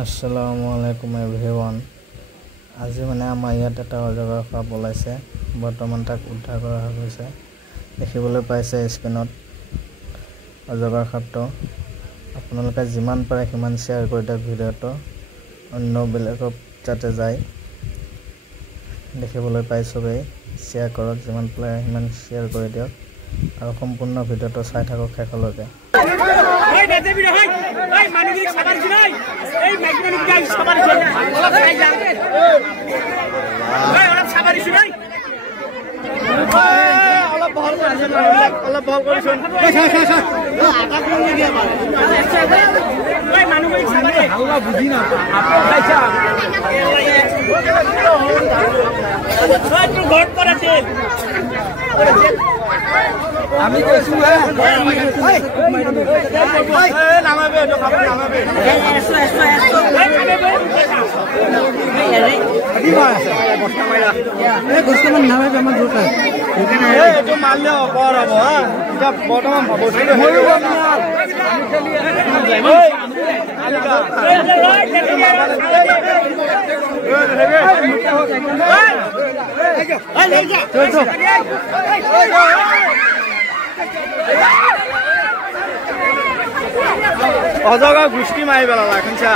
আসসালামু আলাইকুম এভৰিৱান। আজি মানে আমাৰ ইয়াত এটা অজগৰ সাপ ওলাইছে। বৰ্তমান তাক উদ্ধাৰ কৰা হৈছে। দেখিবলৈ পাইছে স্ক্ৰীনত অজগৰ সাপটো। আপোনালোকে যিমান পাৰে সিমান শ্বেয়াৰ কৰি দিয়ক ভিডিঅ'টো, অন্য বেলেগক যাতে যায় দেখিবলৈ পাই চবেই শ্বেয়াৰ কৰক, যিমান পাৰে সিমান শ্বেয়াৰ কৰি দিয়ক আৰু সম্পূৰ্ণ ভিডিঅ'টো চাই থাকক শেষলৈকে। আমি কৈছো নামাবে মাৰলে অপৰ হব। হ্যাঁ বৰ্তমান অজগৰ গোষ্ঠী মাৰি পেলালা এখন চা।